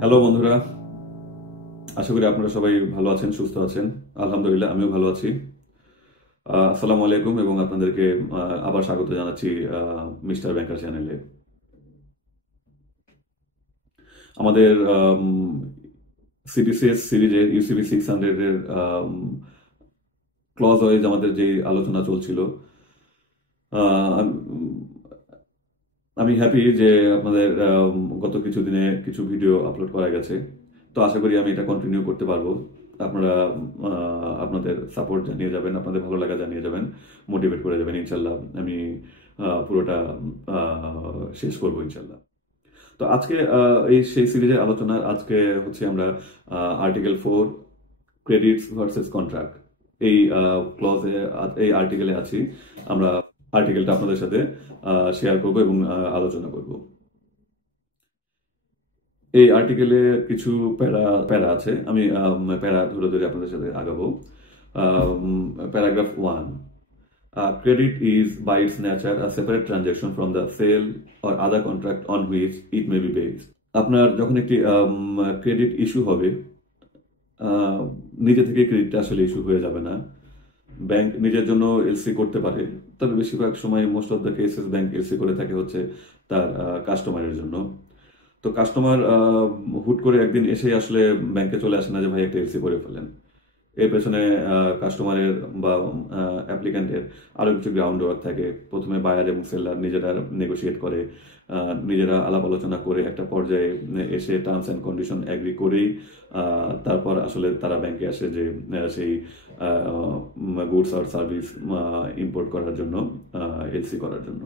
Hello বন্ধুরা, আশা করি আপনারা সবাই ভালো আছেন, সুস্থ আছেন। আলহামদুলিল্লাহ, আমিও ভালো আছি। আসসালামু আলাইকুম এবং আপনাদেরকে আবার স্বাগত জানাচ্ছি মিস্টার ব্যাংকার চ্যানেলে। আমাদের সিটিসিএস সিরিজের ইউসিবি 600-এর ক্লজ ওয়াইজ আমাদের যে আলোচনা চলছিল, আহ, আমি হ্যাপি যে আপনাদের গত কিছু দিনে কিছু ভিডিও আপলোড করা গেছে। তো আশা করি আমি এটা কন্টিনিউ করতে পারবো। আপনারা আপনাদের সাপোর্ট জানিয়ে যাবেন, আপনাদের ভালো লাগা জানিয়ে যাবেন, মোটিভেট করে যাবেন। ইনশাল্লাহ আমি পুরোটা শেষ করবো ইনশাল্লাহ। তো আজকে এই সেই সিরিজের আলোচনা আজকে হচ্ছে আমরা আর্টিকেল 4 ক্রেডিটস ভার্সেস কন্ট্রাক্ট এই ক্লজে এই আর্টিকেলে আছি আমরা। আর্টিকেলটা আপনাদের সাথে শেয়ার করব এবং আলোচনা করব। এই আর্টিকেলে কিছু প্যারা প্যারা আছে, আমি প্যারা ধরে ধরে আপনাদের সাথে আগাবো। Paragraph 1, credit is by its nature a separate transaction from the sale or other contract on which it may be based. আপনার যখন একটি ক্রেডিট ইস্যু হবে, আহ, নিজে থেকে ক্রেডিটটা আসলে ইস্যু হয়ে যাবে না। ব্যাংক নিজের জন্য এলসি করতে পারে, তবে বেশিরভাগ সময় most of the cases bank LC করে থাকে হচ্ছে তার কাস্টমারের জন্য। তো কাস্টমার হুট করে একদিন এসে আসলে ব্যাংকে চলে আসে না যে ভাই একটা এলসি করে ফেলেন। এর পেছনে কাস্টমারের বা অ্যাপ্লিক্যান্টের আরো কিছু গ্রাউন্ড ওয়ার্ক থাকে। প্রথমে বায়ার এবং সেলার নিজেরা নেগোশিয়েট করে, নিজেরা আলাপ আলোচনা করে একটা পর্যায়ে এসে টার্মস অ্যান্ড কন্ডিশন এগ্রি করেই তারপর আসলে তারা ব্যাংকে আসে যে সেই গুডস আর সার্ভিস ইম্পোর্ট করার জন্য, এলসি করার জন্য।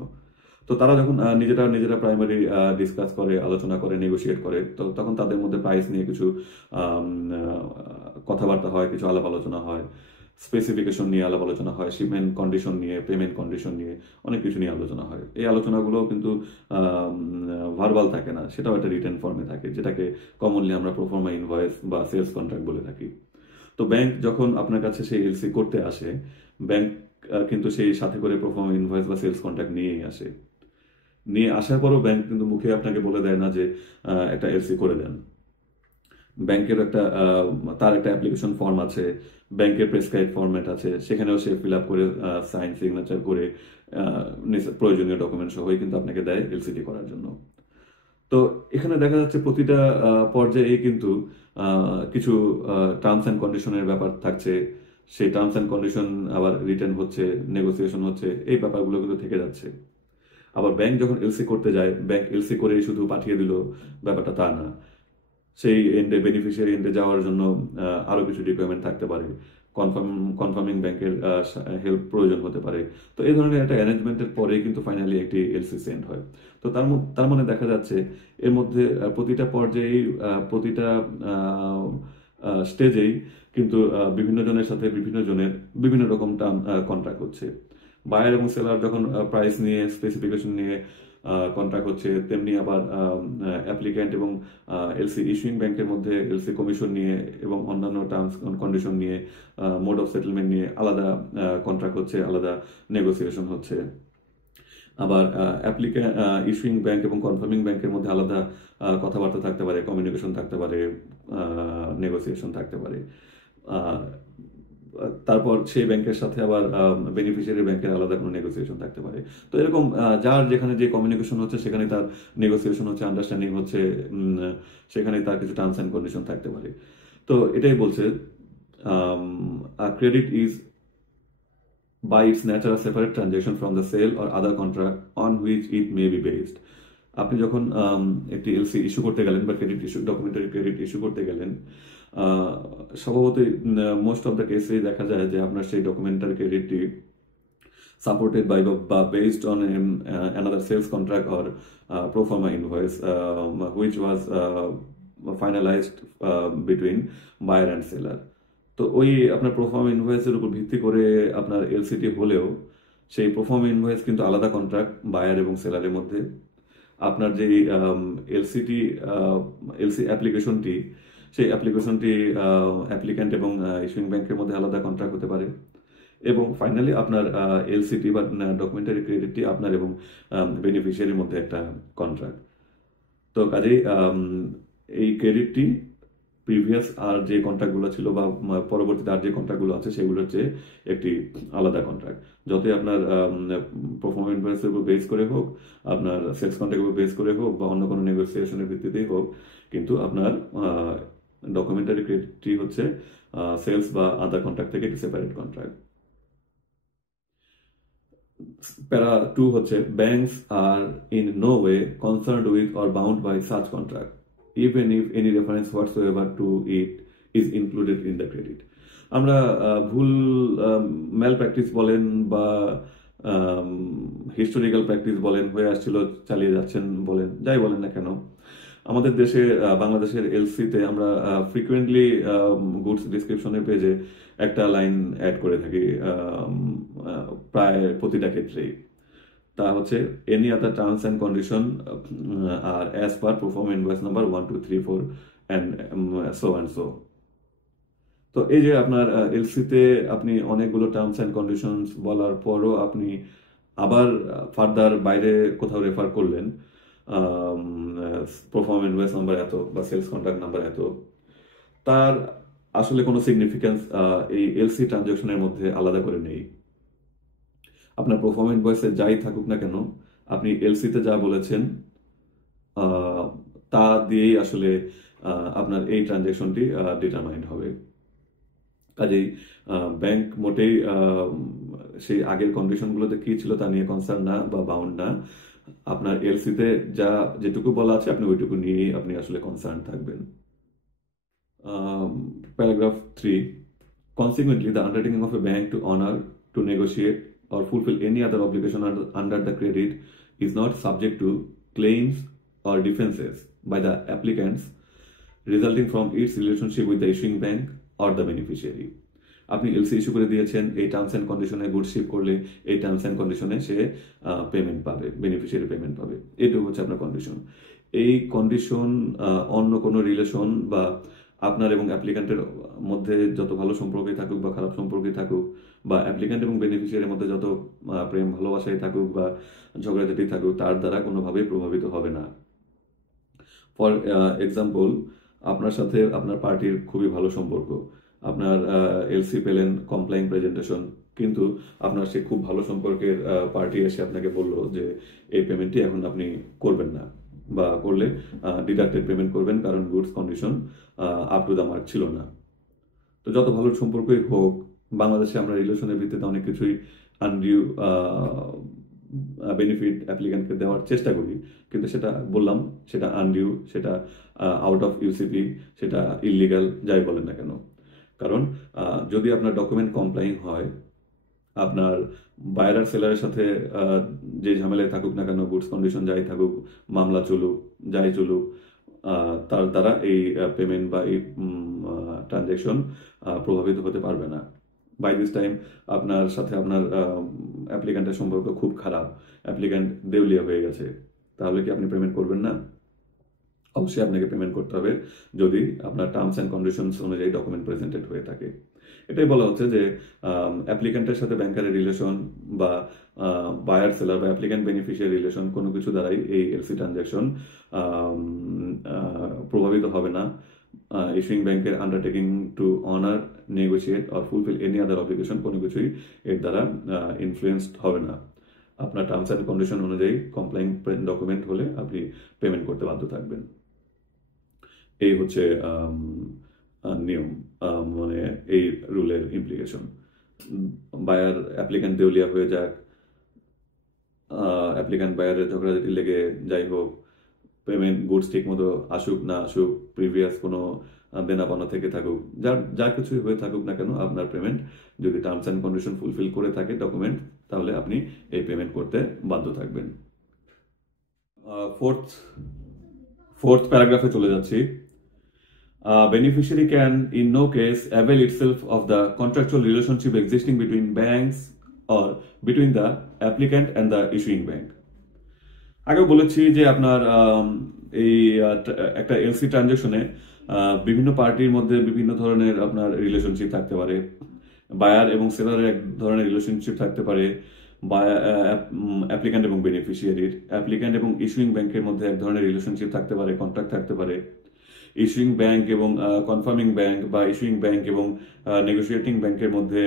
তো তারা যখন নিজেরা নিজেরা প্রাইমারি ডিসকাস করে, আলোচনা করে, নেগোশিয়েট করে, তো তখন তাদের মধ্যে প্রাইস নিয়ে কিছু আম, আহ, কথাবার্তা হয়, কিছু আলাপ আলোচনা হয়, স্পেসিফিকেশন নিয়ে আলাপ আলোচনা হয়, শিপমেন্ট কন্ডিশন নিয়ে, পেমেন্ট কন্ডিশন নিয়ে অনেক কিছু নিয়ে আলোচনা হয়। এই আলোচনাগুলো কিন্তু ভার্বাল থাকে না, সেটাও একটা রিটেন ফর্মে থাকে, যেটাকে কমনলি আমরা প্রোফর্মা ইনভয়েস বা সেলস কন্ট্রাক্ট বলে থাকি। তো ব্যাংক যখন আপনার কাছে সেই এলসি করতে আসে, ব্যাংক কিন্তু সেই সাথে করে প্রোফর্মা ইনভয়েস বা সেলস কন্ট্রাক্ট নিয়েই আসে। নিয়ে আসার পরও ব্যাংক কিন্তু মুখে আপনাকে বলে দেয় না যে একটা এলসি করে দেন। ব্যাংকের একটা তার একটা অ্যাপ্লিকেশন ফর্ম আছে, ব্যাংকের প্রেসক্রাইব ফরম্যাট আছে, সেখানেও সে ফিল আপ করে সাইন সিগনেচার করে প্রয়োজনীয় ডকুমেন্ট সহই কিন্তু আপনাকে দেয় এলসিডি করার জন্য। তো এখানে দেখা যাচ্ছে প্রতিটা পর্যায়ে কিন্তু কিছু টার্মস অ্যান্ড কন্ডিশনের ব্যাপার থাকছে। সেই টার্মস অ্যান্ড কন্ডিশন আবার রিটার্ন হচ্ছে, নেগোসিয়েশন হচ্ছে, এই ব্যাপারগুলো কিন্তু থেকে যাচ্ছে। আবার ব্যাংক যখন এলসি করতে যায়, ব্যাংক এলসি করেই শুধু পাঠিয়ে দিল, ব্যাপারটা তা না। সেই এন্ডে, বেনিফিশিয়ারি এন্ডে যাওয়ার জন্য আরো কিছু রিকোয়ারমেন্ট থাকতে পারে, কনফার্মিং ব্যাংকের হেল্প প্রয়োজন হতে পারে। তো এই ধরনের একটা অ্যারেঞ্জমেন্টের পরেই কিন্তু ফাইনালি একটি এলসি সেন্ড হয়। তো তার মানে দেখা যাচ্ছে এর মধ্যে প্রতিটা পর্যায়েই, প্রতিটা স্টেজেই কিন্তু বিভিন্ন জনের সাথে বিভিন্ন জনের বিভিন্ন রকম টার্ম কন্ট্রাক্ট হচ্ছে। বায়ার এবং সেলার যখন প্রাইস নিয়ে, স্পেসিফিকেশন নিয়ে কন্ট্রাক্ট হচ্ছে, তেমনি আবার অ্যাপ্লিক্যান্ট এবং এলসি ইস্যুইং ব্যাংকের মধ্যে এলসি কমিশন নিয়ে এবং অন্যান্য টার্মস কন্ডিশন নিয়ে, মোড অফ সেটেলমেন্ট নিয়ে আলাদা কন্ট্রাক্ট হচ্ছে, আলাদা নেগোসিয়েশন হচ্ছে। আবার অ্যাপ্লিক্যান্ট ইস্যুইং ব্যাংক এবং কনফার্মিং ব্যাংকের মধ্যে আলাদা কথাবার্তা থাকতে পারে, কমিউনিকেশন থাকতে পারে, নেগোসিয়েশন থাকতে পারে। আহ, তারপর সেই ব্যাংকের সাথে আবার বেনিফিশিয়ারি ব্যাংকের আলাদা কোনো নেগোসিয়েশন থাকতে পারে। তো এরকম যার যেখানে যে কমিউনিকেশন হচ্ছে সেখানে তার নেগোসিয়েশন হচ্ছে, আন্ডারস্ট্যান্ডিং হচ্ছে, সেখানে তার কিছু টার্মস অ্যান্ড কন্ডিশন থাকতে পারে। তো এটাই বলছে, credit is by its nature a separate transaction from the sale or other contract on which it may be based. আপনি যখন একটি এলসি ইস্যু করতে গেলেন বা credit issue, documentary credit issue করতে গেলেন, স্বভাবতই মোস্ট অফ দ্য কেসেই দেখা যায় যে আপনার সেই ডকুমেন্টারি ক্রেডিটটি supported by বা based on another sales contract or pro forma invoice which was finalized between buyer and seller. তো ওই আপনার প্রোফর্মা ইনভয়েসের উপর ভিত্তি করে আপনার এলসিটি হলেও সেই প্রোফর্মা ইনভয়েস কিন্তু আলাদা কন্ট্রাক্ট বায়ার এবং সেলারের মধ্যে। আপনার যে এলসিটি এলসি অ্যাপ্লিকেশনটি, সেই অ্যাপ্লিকেশনটি অ্যাপ্লিক্যান্ট এবং ইস্যুইং ব্যাংকের মধ্যে আলাদা কন্ট্রাক্ট হতে পারে। এবং ফাইনালি আপনার এলসিটি বা ডকুমেন্টারি ক্রেডিটটি আপনার এবং বেনিফিশিয়ারির মধ্যে একটা কন্ট্রাক্ট। তো কাজেই এই ক্রেডিটটি প্রিভিয়াস আর যে কন্ট্রাক্টগুলো ছিল বা পরবর্তীতে আর যে কন্ট্রাক্টগুলো আছে সেগুলোর চেয়ে একটি আলাদা কন্ট্রাক্ট। যতই আপনার পারফরমেন্সের উপর বেস করে হোক, আপনার সেলস কন্ট্রাক্টের উপর বেস করে হোক বা অন্য কোনো নেগোসিয়েশনের ভিত্তিতেই হোক, কিন্তু আপনার ডকুমেন্টারি ক্রেডিটটি হচ্ছে সেলস বা আদার কন্ট্রাক্ট থেকে একটি সেপারেট কন্ট্রাক্ট। প্যারা 2 হচ্ছে banks are in no way concerned with or bound by such contract even if any reference whatsoever to it is included in the credit. আমরা ভুল ম্যাল প্র্যাকটিস বলেন বা historical practice বলেন, হয়ে আসছিল চালিয়ে যাচ্ছেন বলেন, যাই বলেন না কেন, আমাদের দেশে বাংলাদেশের এলসিতে আমরা ফ্রিকুয়েন্টলি গুডস ডিসক্রিপশনের পেজে একটা লাইন অ্যাড করে থাকি প্রায় প্রতিটা ক্ষেত্রেই। তা হচ্ছে any other terms and condition are as per perform invoice number 1 2 3 4 and so. তো এই যে আপনার এলসিতে আপনি অনেকগুলো টার্মস অ্যান্ড কন্ডিশনস বলার পরও আপনি আবার ফার্দার বাইরে কোথাও রেফার করলেন পারফর্ম ইনভয়েস নাম্বার এত বা সেলস কন্ট্রাক্ট নাম্বার এত, তার আসলে কোনো সিগনিফিক্যান্স এই এলসি ট্রানজাকশনের মধ্যে আলাদা করে নেই। আপনার পারফরমেন্স ভয়েসে যাই থাকুক না কেন, আপনি এলসিতে যা বলেছেন তা দিয়েই আসলে আপনার এই ট্রানজ্যাকশনটি ডিটারমাইন্ড হবে। কাজেই ব্যাংক মোটেই সেই আগের কন্ডিশনগুলোতে কি ছিল তা নিয়ে কনসার্ন না বা বাউন্ড না। আপনার এলসিতে যা যেটুকু বলা আছে আপনি ওইটুকু নিয়েই আপনি আসলে কনসার্ন থাকবেন। Paragraph 3, consequently the undertaking of a bank to honor, to negotiate or fulfill any other obligation under the credit is not subject to claims or defenses by the applicants resulting from its relationship with the issuing bank or the beneficiary. আপনি LC issue করে দিয়েছেন, এই terms and কন্ডিশনে goods sheep করলে এই terms and কন্ডিশনে সে payment পাবে, beneficiary payment পাবে। এটুকু হচ্ছে আপনার কন্ডিশন। এই কন্ডিশন অন্য কোনো রিলেশন বা আপনার এবং অ্যাপ্লিক্যান্টের মধ্যে যত ভালো সম্পর্কই থাকুক বা খারাপ সম্পর্কই থাকুক, বা অ্যাপ্লিক্যান্ট এবং বেনিফিশিয়ারির মধ্যে যত প্রেম ভালোবাসাই থাকুক বা ঝগড়াঝাটি থাকুক, তার দ্বারা কোনোভাবেই প্রভাবিত হবে না। ফর এক্সাম্পল, আপনার সাথে আপনার পার্টির খুবই ভালো সম্পর্ক, আপনার এলসি পেলেন কমপ্লাইং প্রেজেন্টেশন, কিন্তু আপনার সে খুব ভালো সম্পর্কের পার্টি এসে আপনাকে বললো যে এই পেমেন্টটি এখন আপনি করবেন না, বা করলে ডিডাক্টেড পেমেন্ট করবেন কারণ goods condition up to the mark ছিল না। তো যত ভালো সম্পর্কই হোক, বাংলাদেশে আমরা রিলেশনের ভিত্তিতে অনেক কিছুই আনডিউ বেনিফিট অ্যাপ্লিক্যান্টকে দেওয়ার চেষ্টা করি, কিন্তু সেটা বললাম সেটা আনডিউ, সেটা আউট অফ ইউসিপি, সেটা ইলিগাল, যাই বলেন না কেন। কারণ যদি আপনার ডকুমেন্ট কমপ্লাইং হয়, আপনার বায়ার আর সেলারের সাথে যে ঝামেলায় থাকুক না কেন, গুডস কন্ডিশন যাই থাকুক, মামলা চলুক, যাই চলুক, তার দ্বারা এই পেমেন্ট বা এই ট্রানজ্যাকশন প্রভাবিত হতে পারবে না। বাই দিস টাইম আপনার সাথে আপনার অ্যাপ্লিক্যান্টের সম্পর্ক খুব খারাপ, অ্যাপ্লিক্যান্ট দেউলিয়া হয়ে গেছে, তাহলে কি আপনি পেমেন্ট করবেন না? অবশ্যই আপনাকে পেমেন্ট করতে হবে যদি আপনার টার্মস অ্যান্ড কন্ডিশনস অনুযায়ী ডকুমেন্ট প্রেজেন্টেড হয়ে থাকে। এটাই বলা হচ্ছে যে অ্যাপ্লিক্যান্টের সাথে ব্যাংকারের রিলেশন বা বায়ার সেলার বা অ্যাপ্লিক্যান্ট বেনিফিশিয়ারি রিলেশন কোনো কিছু দ্বারাই এই এলসি ট্রানজ্যাকশন প্রভাবিত হবে না। ইস্যুইং ব্যাংকের undertaking two honour, negotiate or fulfil any other obligation কোনো কিছুই এর দ্বারা ইনফ্লুয়েসড হবে না। আপনার টার্মস অ্যান্ড কন্ডিশন অনুযায়ী কমপ্লাইং ডকুমেন্ট হলে আপনি পেমেন্ট করতে বাধ্য থাকবেন। এই হচ্ছে নিয়ম, মানে এই রুলের ইমপ্লিকেশন। বায়ার অ্যাপ্লিক্যান্ট দেউলিয়া হয়ে যাক, অ্যাপ্লিক্যান্ট বায়ারের ঝগড়াঝাটি লেগে যাই হোক, পেমেন্ট গুডস ঠিক মতো আসুক না আসুক, প্রিভিয়াস কোনো দেনাপানা থেকে থাকুক, যা কিছুই হয়ে থাকুক না কেন, আপনার পেমেন্ট যদি টার্মস অ্যান্ড কন্ডিশন ফুলফিল করে থাকে ডকুমেন্ট, তাহলে আপনি এই পেমেন্ট করতে বাধ্য থাকবেন। ফোর্থ প্যারাগ্রাফে চলে যাচ্ছি। Beneficiary can in no case avail itself of the contractual relationship existing between banks or between the applicant and the issuing bank. আগেও বলেছি যে আপনার এই একটা এলসি ট্রানজ্যাকশনে বিভিন্ন পার্টির মধ্যে বিভিন্ন ধরনের আপনার রিলেশনশিপ থাকতে পারে। বায়ার এবং সেলারের এক ধরনের রিলেশনশিপ থাকতে পারে, অ্যাপ্লিক্যান্ট এবং বেনিফিশিয়ারির, অ্যাপ্লিক্যান্ট এবং ইস্যুইং ব্যাংকের মধ্যে এক ধরনের রিলেশনশিপ থাকতে পারে, কন্ট্রাক্ট থাকতে পারে। ইস্যুইং ব্যাংক এবং কনফার্মিং ব্যাংক বা ইস্যুইং ব্যাংক এবং নেগোশিয়েটিং ব্যাংকের মধ্যে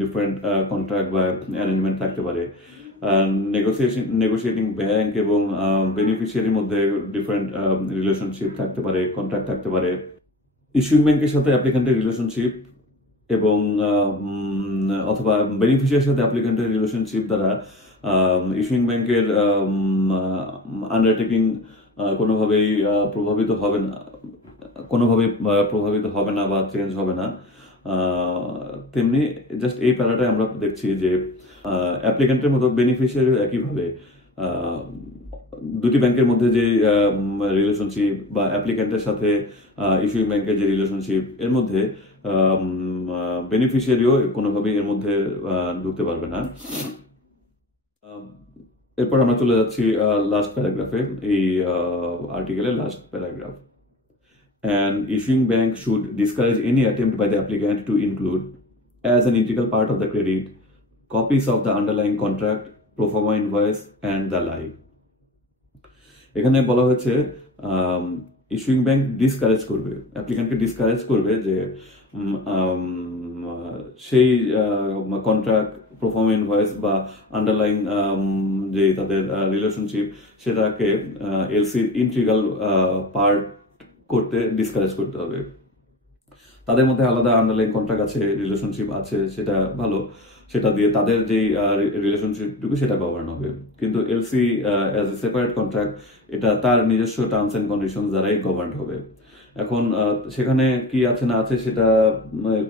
ডিফারেন্ট কন্ট্রাক্ট বা অ্যারেঞ্জমেন্ট থাকতে পারে। নেগোশিয়েটিং ব্যাংক এবং বেনিফিশিয়ারির মধ্যে ডিফারেন্ট রিলেশনশিপ থাকতে পারে, কন্ট্রাক্ট থাকতে পারে। ইস্যুইং ব্যাংকের সাথে অ্যাপ্লিক্যান্টের রিলেশনশিপ এবং অথবা বেনিফিশিয়ারির সাথে অ্যাপ্লিক্যান্টের রিলেশনশিপ দ্বারা ইস্যুইং ব্যাংকের আন্ডারটেকিং কোনোভাবেই প্রভাবিত হবে না বা চেঞ্জ হবে না। তেমনি জাস্ট এই প্যারাটায় আমরা দেখছি যে অ্যাপ্লিক্যান্টের মতো বেনিফিশিয়ারি একইভাবে দুটি ব্যাংকের মধ্যে যে রিলেশনশিপ বা অ্যাপ্লিক্যান্টের সাথে ইস্যুইং ব্যাংকের যে রিলেশনশিপ, এর মধ্যে বেনিফিশিয়ারিও কোনোভাবেই এর মধ্যে ঢুকতে পারবে না। এরপর আমরা চলে যাচ্ছি লাস্ট প্যারাগ্রাফে, এই আর্টিকেলের last paragraph. An issuing bank should discourage any attempt by the applicant to include, as an integral part of the credit, copies of the underlying contract, pro forma invoice, and the like. এখানে বলা হয়েছে issuing bank discourage করবে, অ্যাপ্লিক্যান্টকে discourage করবে যে সেই contract, pro forma invoice বা underlying যে তাদের রিলেশনশিপ, সেটাকে এলসির ইন্টিগ্রাল পার্ট করতে ডিসকারেজ করতে হবে। তাদের মধ্যে আলাদা আন্ডারলাইন কন্ট্রাক্ট আছে, রিলেশনশিপ আছে, সেটা ভালো, সেটা দিয়ে তাদের যে রিলেশনশিপটুকু সেটা গভর্ন হবে। কিন্তু LC as a separate contract, এটা তার নিজস্ব টার্মস অ্যান্ড কন্ডিশন দ্বারাই গভর্ন হবে। এখন সেখানে কি আছে না আছে সেটা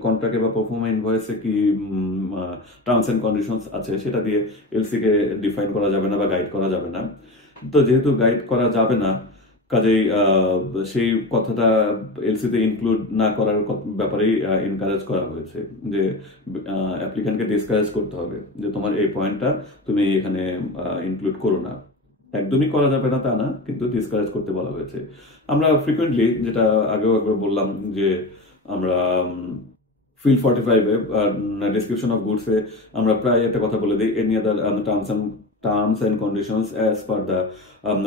কন্ট্রাক্টে বা pro forma ইনভয়েসে কি টার্মস অ্যান্ড কন্ডিশনস আছে সেটা দিয়ে এলসিকে ডিফাইন করা যাবে না বা গাইড করা যাবে না। তো যেহেতু গাইড করা যাবে না, কাজেই সেই কথাটা এলসিতে ইনক্লুড না করার ব্যাপারেই এনকারেজ করা হয়েছে যে অ্যাপ্লিক্যান্টকে ডিসকারেজ করতে হবে যে তোমার এই পয়েন্টটা তুমি এখানে ইনক্লুড করো না। একদমই করা যাবে না তা না, কিন্তু ডিসকারেজ করতে বলা হয়েছে। আমরা ফ্রিকোয়েন্টলি, যেটা আগেও একবার বললাম, যে আমরা ফিল্ড 45-এ ডিসক্রিপশন অফ গুডসে আমরা প্রায় একটা কথা বলে দিই, any other terms and conditions as per the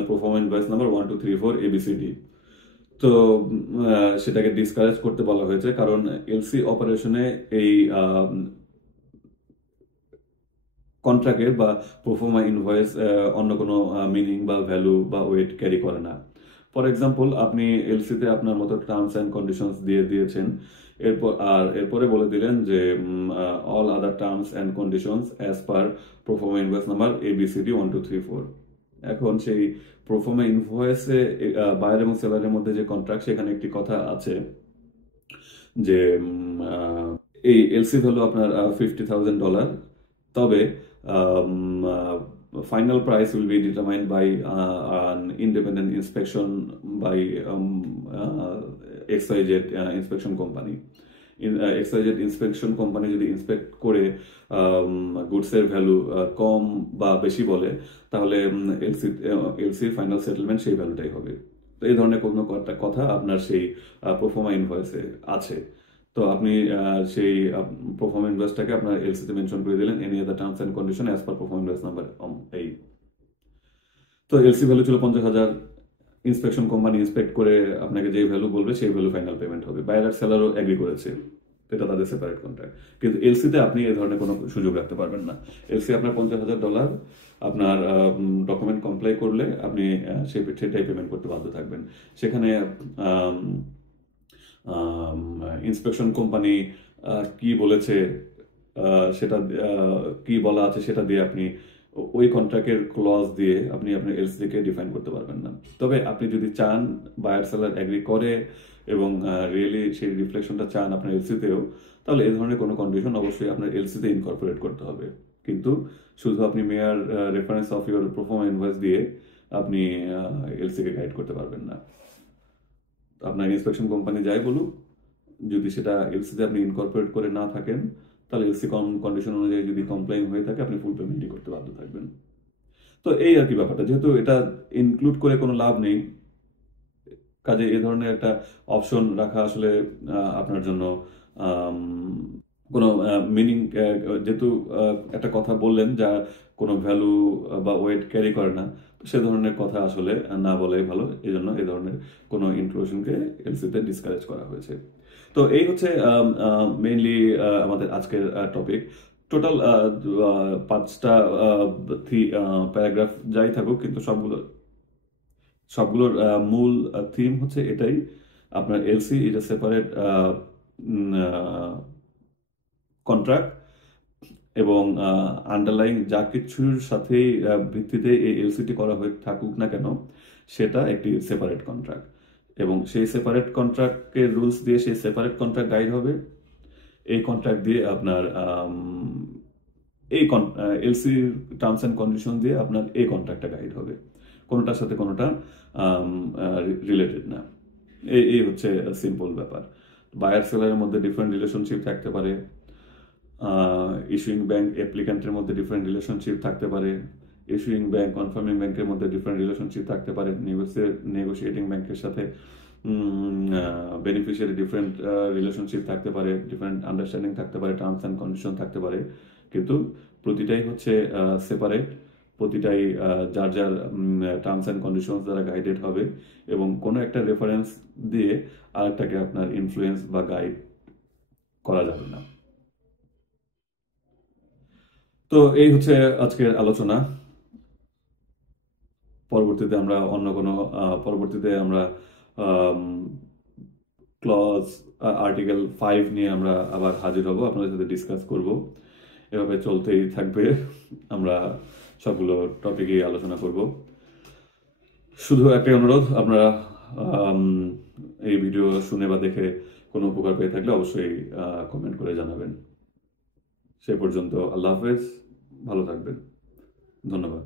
pro forma invoice number 1 2 3 4 ABCD। তো সেটাকে ডিসকারেজ করতে বলা হয়েছে, কারণ এলসি অপারেশনে এই কন্ট্রাক্টের বা pro forma ইনভয়েস অন্য কোনো মিনিং বা ভ্যালু বা ওয়েট ক্যারি করে না। ফর এক্সাম্পল, আপনি এলসিতে আপনার মতো টার্মস অ্যান্ড কন্ডিশনস দিয়েছেন, এরপরে বলে দিলেন যে all other terms and conditions as per pro forma invoice number ABCD 1 2 3 4। এখন সেই pro forma ইনভয়েসে বায়ার এবং সেলারের মধ্যে যে কন্ট্রাক্ট, সেখানে একটি কথা আছে যে এই এলসি হলো আপনার $50,000, তবে final price will be determined by an independent inspection by XYZ inspection company. XYZ inspection company যদি ইন্সপেক্ট করে গুডসের ভ্যালু কম বা বেশি বলে, তাহলে এলসির ফাইনাল সেটেলমেন্ট সেই ভ্যালুটাই হবে। তো এই ধরনের কোনো কথা আপনার সেই pro forma ইনভয়েসে আছে। তো আপনি সেই pro forma ইনভয়েসটাকে আপনার এলসিতে মেনশন করে দিলেন, any other terms and condition as per pro forma invoice number এই। তো এলসি ভ্যালু ছিল 50,000, ইন্সপেকশন কোম্পানি ইন্সপেক্ট করে আপনাকে যেই ভ্যালু বলবে সেই ভ্যালু ফাইনাল পেমেন্ট হবে। বায়ার আর সেলারও এগ্রি করেছে, এটা তাদের সেপারেট কন্ট্রাক্ট। কিন্তু এলসিতে আপনি এই ধরনের কোনো সুযোগ রাখতে পারবেন না। এলসি আপনার $50,000 আপনার ডকুমেন্ট কমপ্লাই করলে আপনি সেটাই পেমেন্ট করতে বাধ্য থাকবেন। সেখানে ইন্সপেকশন কোম্পানি কি বলেছে, সেটা কি বলা আছে সেটা দিয়ে আপনি ওই কন্ট্রাক্টের ক্লজ দিয়ে আপনি আপনার এলসিকে ডিফাইন করতে পারবেন না। তবে আপনি যদি চান, বায়ার সেলার এগ্রি করে এবং রিয়েলি সেই রিফ্লেকশনটা চান আপনার এলসিতেও, তাহলে এই ধরনের কোনো কন্ডিশন অবশ্যই আপনার এলসিতে ইনকর্পোরেট করতে হবে। কিন্তু শুধু আপনি mere reference of your pro forma invoice দিয়ে আপনি এলসিকে গাইড করতে পারবেন না। আপনার ইন্সপেকশন কোম্পানি যাই বলুক, যদি সেটা এলসিতে আপনি ইনকর্পোরেট করে না থাকেন, তাহলে এলসি কন্ডিশন অনুযায়ী যদি কমপ্লেইন হয়ে থাকে, আপনি ফুল পেমেন্টই করতে বাধ্য থাকবেন। তো এই আর কি ব্যাপারটা, যেহেতু এটা ইনক্লুড করে কোনো লাভ নেই, কাজে এই ধরনের একটা অপশন রাখা আসলে আপনার জন্য কোনো মিনিং, যেহেতু একটা কথা বললেন যা কোনো ভ্যালু বা ওয়েট ক্যারি করে না, সে ধরনের কথা আসলে না বলাই ভালো, এই জন্য এই ধরনের কোনো ইনক্লুশনকে এলসিতে ডিসকারেজ করা হয়েছে। তো এই হচ্ছে মেইনলি আমাদের আজকের টপিক। টোটাল 5টা প্যারাগ্রাফ যাই থাকুক, কিন্তু সবগুলোর মূল থিম হচ্ছে এটাই, আপনার LC is a separate contract, এবং আন্ডারলাইং যা কিছুর সাথেই ভিত্তিতে এই এলসিটি করা হয়ে থাকুক না কেন, সেটা একটি সেপারেট কন্ট্রাক্ট, এবং সেই সেপারেট কন্ট্রাক্টের রুলস দিয়ে সেই সেপারেট কন্ট্রাক্ট গাইড হবে। এই কন্ট্রাক্ট দিয়ে আপনার এই এলসি টার্মস অ্যান্ড কন্ডিশন দিয়ে আপনার এই কন্ট্রাক্টটা গাইড হবে, কোনোটার সাথে কোনোটা রিলেটেড না। এই হচ্ছে সিম্পল ব্যাপার। বায়ার সেলারের মধ্যে ডিফারেন্ট রিলেশনশিপ থাকতে পারে, ইস্যুইং ব্যাংক অ্যাপ্লিক্যান্টের মধ্যে ডিফারেন্ট রিলেশনশিপ থাকতে পারে, ইস্যুইং ব্যাংক কনফার্মিং ব্যাংকের মধ্যে ডিফারেন্ট রিলেশনশিপ থাকতে পারে, নেগোশিয়েটিং ব্যাংকের সাথে বেনিফিশিয়ারি ডিফারেন্ট রিলেশনশিপ থাকতে পারে, ডিফারেন্ট আন্ডারস্ট্যান্ডিং থাকতে পারে, টার্মস অ্যান্ড কন্ডিশন থাকতে পারে, কিন্তু প্রতিটাই হচ্ছে সেপারেট, প্রতিটাই যার যার টার্মস অ্যান্ড কন্ডিশনস দ্বারা গাইডেড হবে, এবং কোনো একটা রেফারেন্স দিয়ে আরেকটাকে আপনার ইনফ্লুয়েন্স বা গাইড করা যাবে না। তো এই হচ্ছে আজকের আলোচনা। পরবর্তীতে আমরা ক্লজ আর্টিকেল 5 নিয়ে আমরা আবার হাজির হব, আপনাদের সাথে ডিসকাস করব। এভাবে চলতেই থাকবে, আমরা সবগুলো টপিকেই আলোচনা করব। শুধু একটাই অনুরোধ, আপনারা এই ভিডিও শুনে বা দেখে কোনো উপকার পেয়ে থাকলে অবশ্যই কমেন্ট করে জানাবেন। সে পর্যন্ত আল্লাহ হাফেজ, ভালো থাকবেন, ধন্যবাদ।